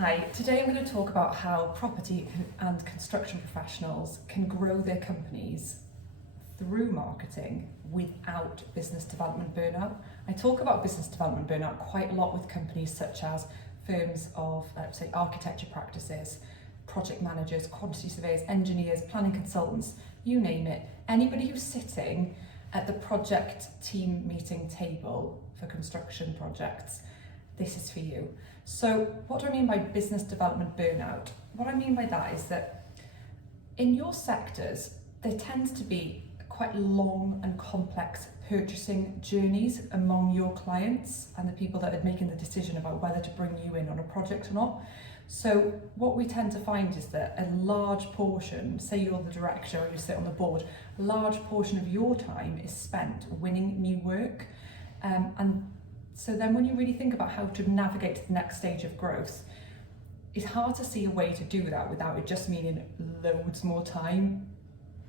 Hi, today I'm going to talk about how property and construction professionals can grow their companies through marketing without business development burnout. I talk about business development burnout quite a lot with companies such as firms of, say, architecture practices, project managers, quantity surveyors, engineers, planning consultants, you name it. Anybody who's sitting at the project team meeting table for construction projects, this is for you. So what do I mean by business development burnout? What I mean by that is that in your sectors, there tends to be quite long and complex purchasing journeys among your clients and the people that are making the decision about whether to bring you in on a project or not. So what we tend to find is that a large portion, say you're the director or you sit on the board, a large portion of your time is spent winning new work. And so then when you really think about how to navigate to the next stage of growth, it's hard to see a way to do that without it just meaning loads more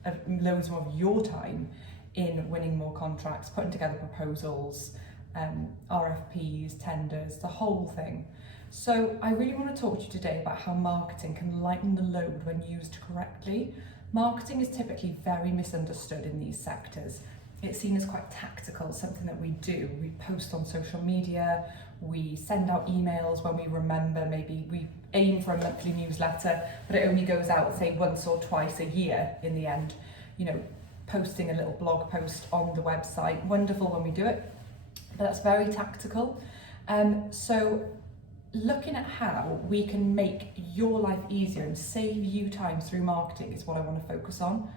of your time in winning more contracts, putting together proposals, RFPs, tenders, the whole thing. So I really want to talk to you today about how marketing can lighten the load when used correctly. Marketing is typically very misunderstood in these sectors. It's seen as quite tactical, something that we do. We post on social media, we send out emails when we remember, maybe we aim for a monthly newsletter, but it only goes out, say, once or twice a year in the end. You know, posting a little blog post on the website, wonderful when we do it, but that's very tactical. So looking at how we can make your life easier and save you time through marketing is what I want to focus on.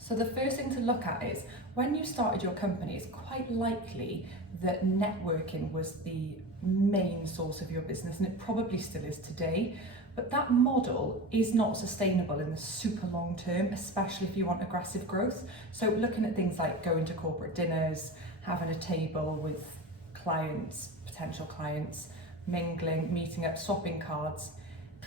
So the first thing to look at is when you started your company, it's quite likely that networking was the main source of your business, and it probably still is today. But that model is not sustainable in the super long term, especially if you want aggressive growth. So looking at things like going to corporate dinners, having a table with clients, potential clients, mingling, meeting up, swapping cards.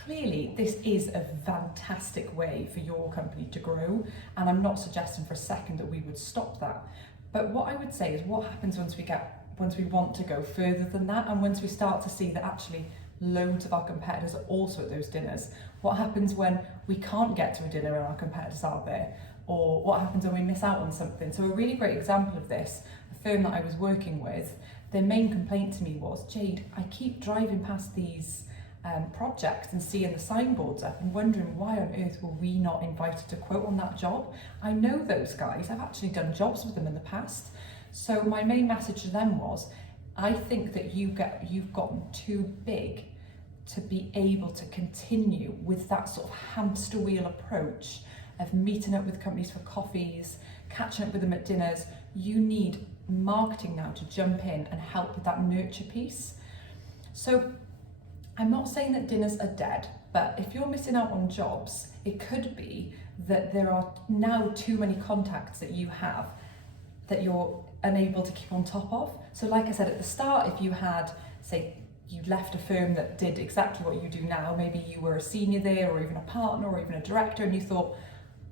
Clearly, this is a fantastic way for your company to grow, and I'm not suggesting for a second that we would stop that. But what I would say is what happens once we want to go further than that, and once we start to see that actually loads of our competitors are also at those dinners. What happens when we can't get to a dinner and our competitors are there? Or what happens when we miss out on something? So a really great example of this, a firm that I was working with, their main complaint to me was, Jade, I keep driving past these projects and seeing the signboards up and wondering why on earth were we not invited to quote on that job. I know those guys, I've actually done jobs with them in the past. So my main message to them was, I think that you've gotten too big to be able to continue with that sort of hamster wheel approach of meeting up with companies for coffees, catching up with them at dinners. You need marketing now to jump in and help with that nurture piece. So I'm not saying that dinners are dead, but if you're missing out on jobs, it could be that there are now too many contacts that you have that you're unable to keep on top of. So like I said at the start, if you had, say, you left a firm that did exactly what you do now, maybe you were a senior there or even a partner or even a director, and you thought,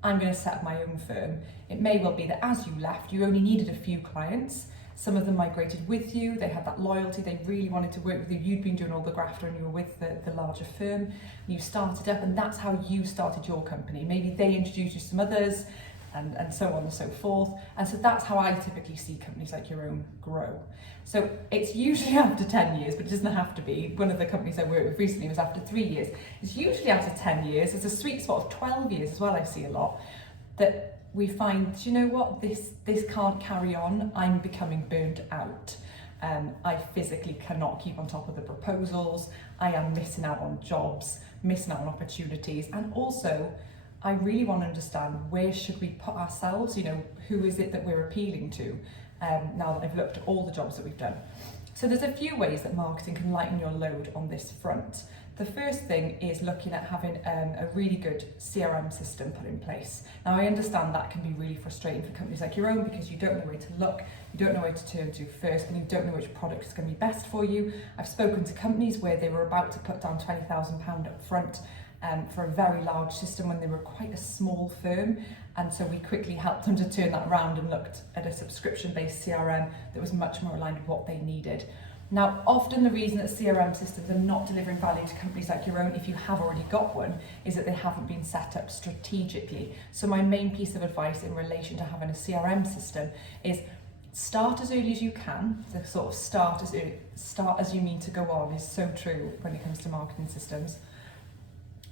I'm going to set up my own firm. It may well be that as you left, you only needed a few clients. Some of them migrated with you, they had that loyalty, they really wanted to work with you. You'd been doing all the grafter and you were with the larger firm. You started up, and that's how you started your company. Maybe they introduced you to some others, and so on and so forth. And so that's how I typically see companies like your own grow. So it's usually after 10 years, but it doesn't have to be. One of the companies I worked with recently was after 3 years. It's usually after 10 years. There's a sweet spot of 12 years as well, I see a lot, that we find, you know what, this can't carry on. I'm becoming burnt out. I physically cannot keep on top of the proposals. I am missing out on jobs, missing out on opportunities, and also I really want to understand where should we put ourselves, you know, who is it that we're appealing to now that I've looked at all the jobs that we've done. So there's a few ways that marketing can lighten your load on this front. The first thing is looking at having a really good CRM system put in place. Now I understand that can be really frustrating for companies like your own because you don't know where to look, you don't know where to turn to first, and you don't know which product is going to be best for you. I've spoken to companies where they were about to put down £20,000 up front for a very large system when they were quite a small firm, and so we quickly helped them to turn that around and looked at a subscription-based CRM that was much more aligned with what they needed. Now, often the reason that CRM systems are not delivering value to companies like your own, if you have already got one, is that they haven't been set up strategically. So my main piece of advice in relation to having a CRM system is start as early as you can. The sort of start as you mean to go on is so true when it comes to marketing systems.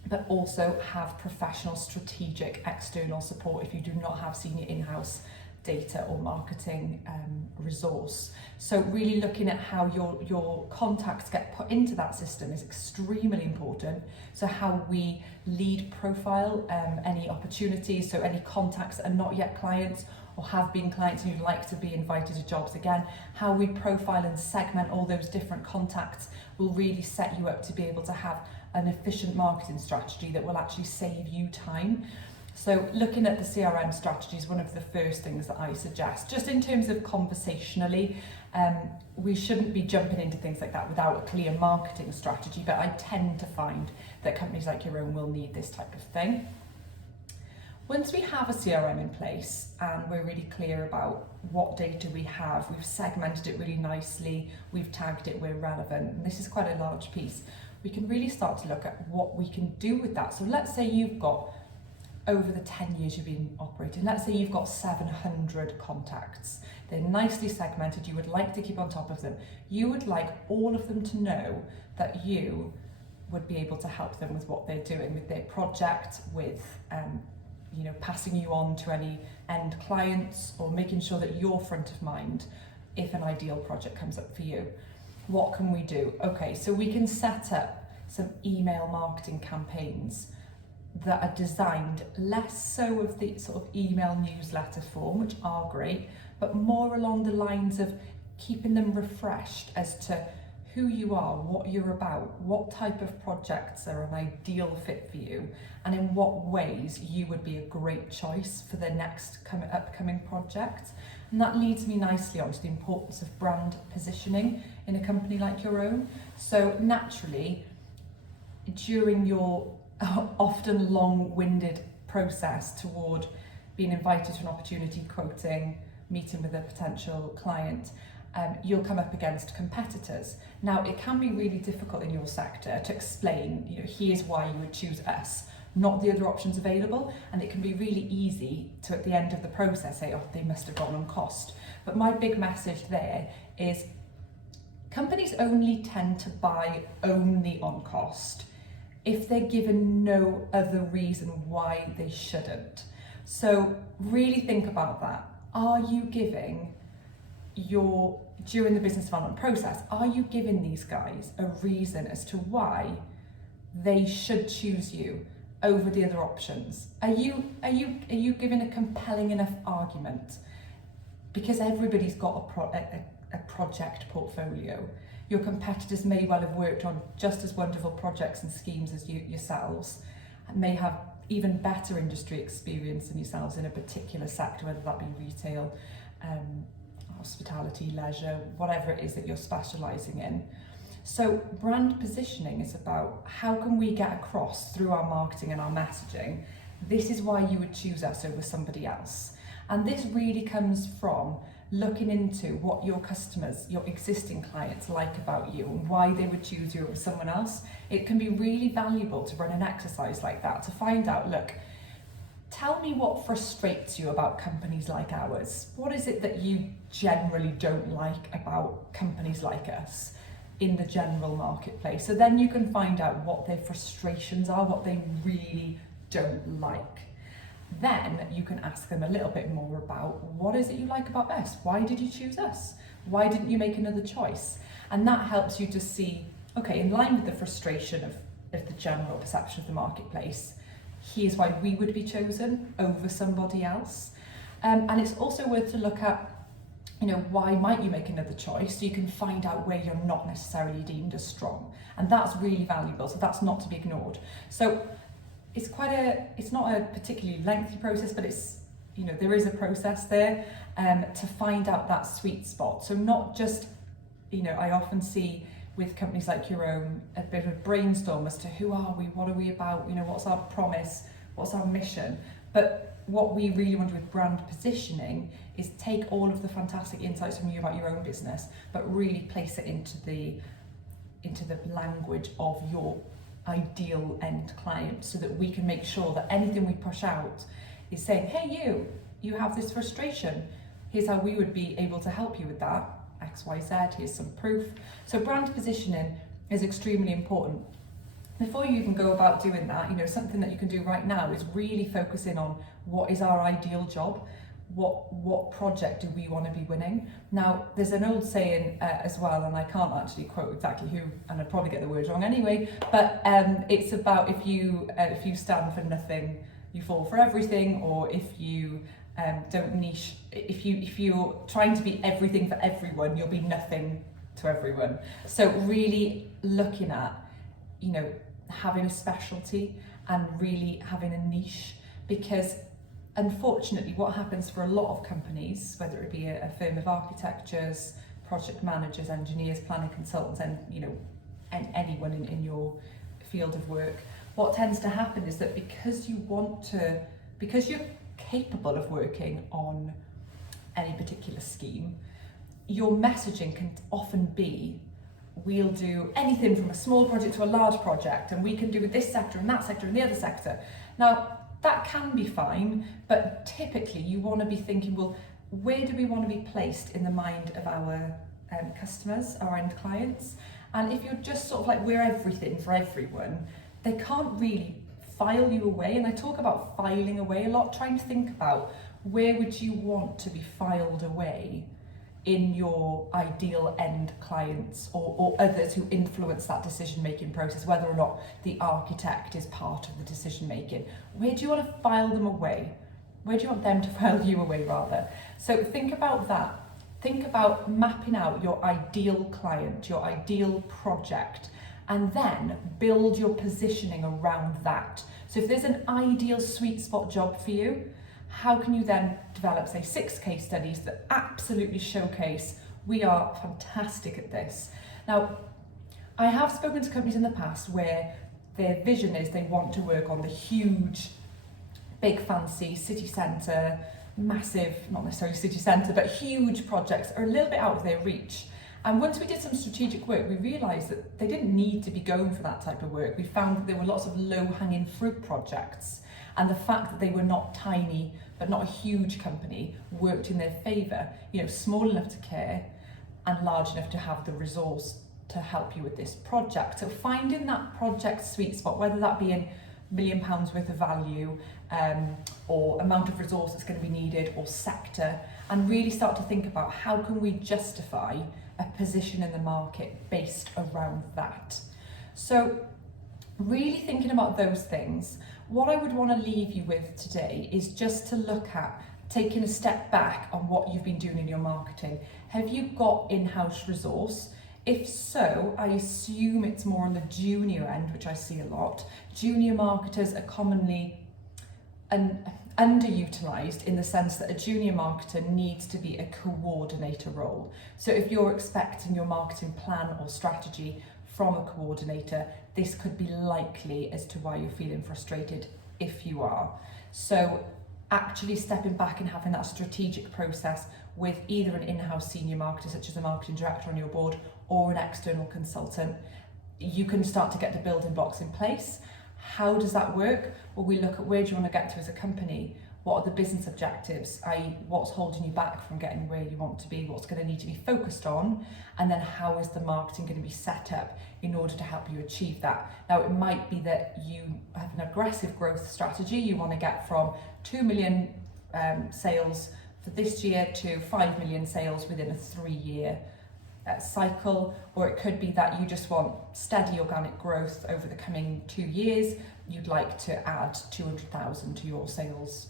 But also have professional, strategic, external support if you do not have senior in-house data or marketing resource. So really looking at how your contacts get put into that system is extremely important. So how we lead profile any opportunities, so any contacts that are not yet clients or have been clients and you'd like to be invited to jobs again, how we profile and segment all those different contacts will really set you up to be able to have an efficient marketing strategy that will actually save you time. So looking at the CRM strategy is one of the first things that I suggest. Just in terms of conversationally, we shouldn't be jumping into things like that without a clear marketing strategy, but I tend to find that companies like your own will need this type of thing. Once we have a CRM in place and we're really clear about what data we have, we've segmented it really nicely, we've tagged it where relevant, and this is quite a large piece, we can really start to look at what we can do with that. So let's say you've got, over the 10 years you've been operating, let's say you've got 700 contacts. They're nicely segmented, you would like to keep on top of them. You would like all of them to know that you would be able to help them with what they're doing, with their project, with passing you on to any end clients, or making sure that you're front of mind if an ideal project comes up for you. What can we do? Okay, so we can set up some email marketing campaigns that are designed less so of the sort of email newsletter form, which are great, but more along the lines of keeping them refreshed as to who you are, what you're about, what type of projects are an ideal fit for you, and in what ways you would be a great choice for the next upcoming project. And that leads me nicely on to the importance of brand positioning in a company like your own. So naturally, during your often long-winded process toward being invited to an opportunity, quoting, meeting with a potential client, you'll come up against competitors. Now, it can be really difficult in your sector to explain, here's why you would choose us, not the other options available, and it can be really easy to, at the end of the process, say, oh, they must have gone on cost. But my big message there is companies only tend to buy only on cost if they're given no other reason why they shouldn't. So really think about that. Are you giving during the business development process, are you giving these guys a reason as to why they should choose you over the other options? Are you giving a compelling enough argument? Because everybody's got a project portfolio. Your competitors may well have worked on just as wonderful projects and schemes as you yourselves, and may have even better industry experience than yourselves in a particular sector, whether that be retail, hospitality, leisure, whatever it is that you're specialising in. So brand positioning is about how can we get across through our marketing and our messaging, this is why you would choose us over somebody else. And this really comes from looking into what your customers, your existing clients like about you and why they would choose you over someone else. It can be really valuable to run an exercise like that to find out, look, tell me what frustrates you about companies like ours. What is it that you generally don't like about companies like us in the general marketplace? So then you can find out what their frustrations are, what they really don't like. Then you can ask them a little bit more about what is it you like about us? Why did you choose us? Why didn't you make another choice? And that helps you to see, okay, in line with the frustration of the general perception of the marketplace, here's why we would be chosen over somebody else. And it's also worth to look at, why might you make another choice, so you can find out where you're not necessarily deemed as strong. And that's really valuable, so that's not to be ignored. So it's not a particularly lengthy process, but it's, there is a process there to find out that sweet spot. So not just, I often see with companies like your own, a bit of a brainstorm as to who are we, what are we about, what's our promise, what's our mission, but what we really want to do with brand positioning is take all of the fantastic insights from you about your own business, but really place it into the language of your ideal end client, so that we can make sure that anything we push out is saying, hey, you have this frustration. Here's how we would be able to help you with that. X, Y, Z, here's some proof. So brand positioning is extremely important. Before you even go about doing that, something that you can do right now is really focus in on what is our ideal job. What project do we want to be winning? Now, there's an old saying as well, and I can't actually quote exactly who, and I'd probably get the words wrong anyway, but it's about if you stand for nothing, you fall for everything, or if you don't niche, if you're trying to be everything for everyone, you'll be nothing to everyone. So really looking at, having a specialty and really having a niche, because unfortunately what happens for a lot of companies, whether it be a firm of architects, project managers, engineers, planning consultants, and anyone in your field of work, what tends to happen is that because you're capable of working on any particular scheme, your messaging can often be, we'll do anything from a small project to a large project, and we can do with this sector and that sector and the other sector. Now, that can be fine, but typically you want to be thinking, well, where do we want to be placed in the mind of our customers, our end clients? And if you're just sort of like, we're everything for everyone, they can't really file you away. And I talk about filing away a lot, trying to think about where would you want to be filed away in your ideal end clients or others who influence that decision-making process, whether or not the architect is part of the decision-making. Where do you want to file them away? Where do you want them to file you away, rather? So think about that. Think about mapping out your ideal client, your ideal project, and then build your positioning around that. So if there's an ideal sweet spot job for you, how can you then develop, say, 6 case studies that absolutely showcase we are fantastic at this? Now, I have spoken to companies in the past where their vision is they want to work on the huge, big, fancy city centre, massive, not necessarily city centre, but huge projects are a little bit out of their reach. And once we did some strategic work, we realised that they didn't need to be going for that type of work. We found that there were lots of low-hanging fruit projects, and the fact that they were not tiny, but not a huge company, worked in their favour. Small enough to care and large enough to have the resource to help you with this project. So finding that project sweet spot, whether that be in £1 million worth of value, or amount of resource that's going to be needed, or sector, and really start to think about how can we justify a position in the market based around that. So really thinking about those things, what I would want to leave you with today is just to look at taking a step back on what you've been doing in your marketing. Have you got in-house resource? If so, I assume it's more on the junior end, which I see a lot. Junior marketers are commonly underutilised in the sense that a junior marketer needs to be a coordinator role. So if you're expecting your marketing plan or strategy from a coordinator, this could be likely as to why you're feeling frustrated if you are. So actually stepping back and having that strategic process with either an in-house senior marketer, such as a marketing director on your board, or an external consultant, you can start to get the building blocks in place. How does that work? Well, we look at where do you want to get to as a company? What are the business objectives? i.e. what's holding you back from getting where you want to be? What's going to need to be focused on? And then how is the marketing going to be set up in order to help you achieve that? Now, it might be that you have an aggressive growth strategy. You want to get from 2 million sales for this year to 5 million sales within a 3-year cycle, or it could be that you just want steady organic growth over the coming 2 years. You'd like to add 200,000 to your sales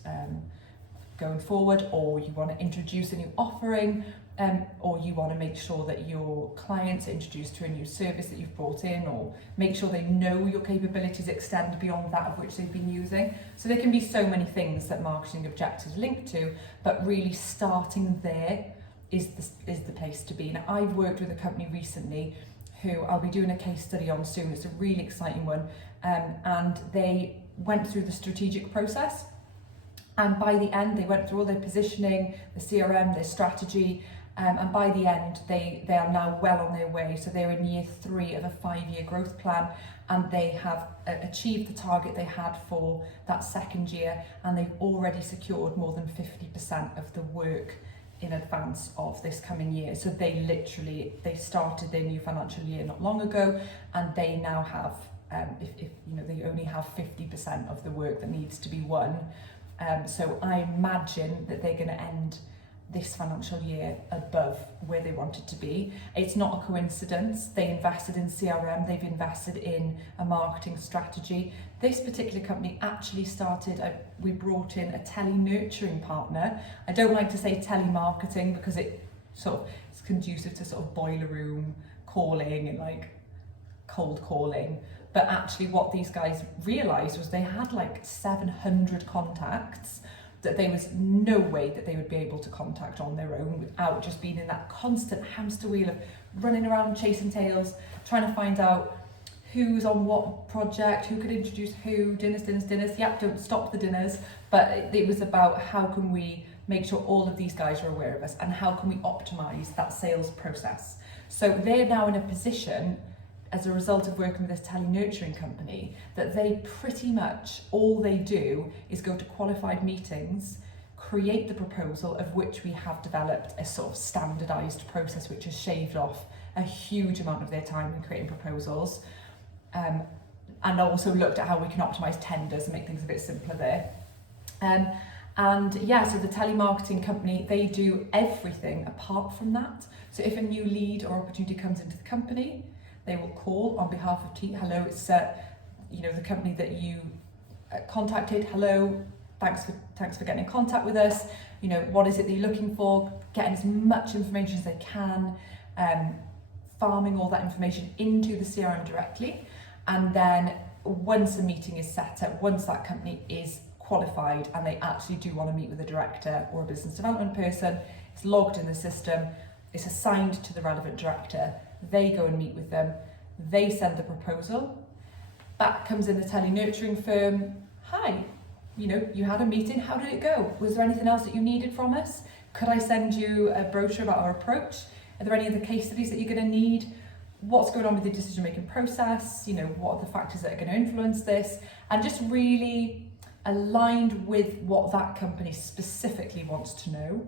going forward, or you want to introduce a new offering, or you want to make sure that your clients are introduced to a new service that you've brought in, or make sure they know your capabilities extend beyond that of which they've been using. So there can be so many things that marketing objectives link to, but really starting there is the place to be. Now, I've worked with a company recently who I'll be doing a case study on soon. It's a really exciting one, and they went through the strategic process, And by the end, they went through all their positioning, the CRM, their strategy, and by the end, they are now well on their way. So they're in year 3 of a 5-year growth plan, and they have achieved the target they had for that second year, and they've already secured more than 50% of the work in advance of this coming year. So they started their new financial year not long ago, and they now have, if they only have 50% of the work that needs to be won. So I imagine that they're going to end this financial year above where they wanted to be. It's not a coincidence. They invested in CRM, they've invested in a marketing strategy. This particular company actually we brought in a tele-nurturing partner. I don't like to say telemarketing because it's conducive to sort of boiler room calling and like cold calling. But actually what these guys realised was they had like 700 contacts that there was no way that they would be able to contact on their own without just being in that constant hamster wheel of running around chasing tails, trying to find out who's on what project, who could introduce who, dinners. Yep, don't stop the dinners. But it was about how can we make sure all of these guys are aware of us and how can we optimise that sales process. So they're now in a position, as a result of working with this tele-nurturing company, that they pretty much, all they do is go to qualified meetings, create the proposal, of which we have developed a sort of standardised process which has shaved off a huge amount of their time in creating proposals, and also looked at how we can optimise tenders and make things a bit simpler there. So the telemarketing company, they do everything apart from that. So if a new lead or opportunity comes into the company, they will call on behalf of team. Hello, it's the company that you contacted. Hello, thanks for getting in contact with us. What is it that you're looking for? Getting as much information as they can, farming all that information into the CRM directly, and then once a meeting is set up, once that company is qualified and they actually do want to meet with a director or a business development person, it's logged in the system, it's assigned to the relevant director. They go and meet with them, they send the proposal, back comes in the tele-nurturing firm. Hi, you had a meeting, how did it go? Was there anything else that you needed from us? Could I send you a brochure about our approach? Are there any other case studies that you're going to need? What's going on with the decision-making process? What are the factors that are going to influence this? And just really aligned with what that company specifically wants to know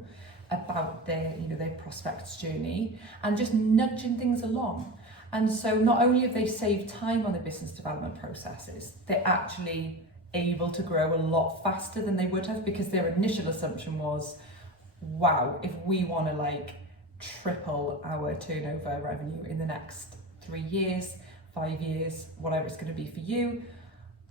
about their prospects journey, and just nudging things along. And so not only have they saved time on the business development processes, they're actually able to grow a lot faster than they would have, because their initial assumption was, wow, if we want to triple our turnover revenue in the next 3 years, 5 years, whatever it's going to be for you,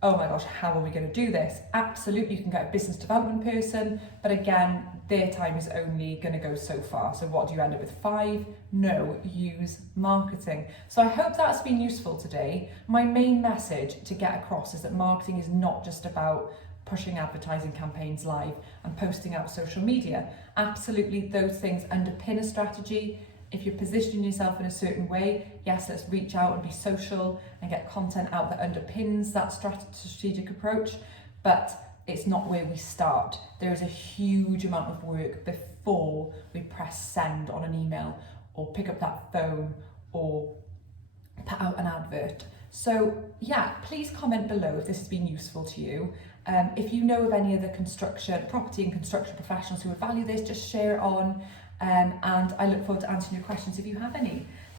oh my gosh, how are we going to do this? Absolutely, you can get a business development person, but again, their time is only going to go so far. So what do you end up with? 5? No, use marketing. So I hope that's been useful today. My main message to get across is that marketing is not just about pushing advertising campaigns live and posting out social media. Absolutely, those things underpin a strategy. If you're positioning yourself in a certain way, yes, let's reach out and be social and get content out that underpins that strategic approach, but it's not where we start. There is a huge amount of work before we press send on an email or pick up that phone or put out an advert. So yeah, please comment below if this has been useful to you. If you know of any other property and construction professionals who would value this, just share it on. And I look forward to answering your questions if you have any.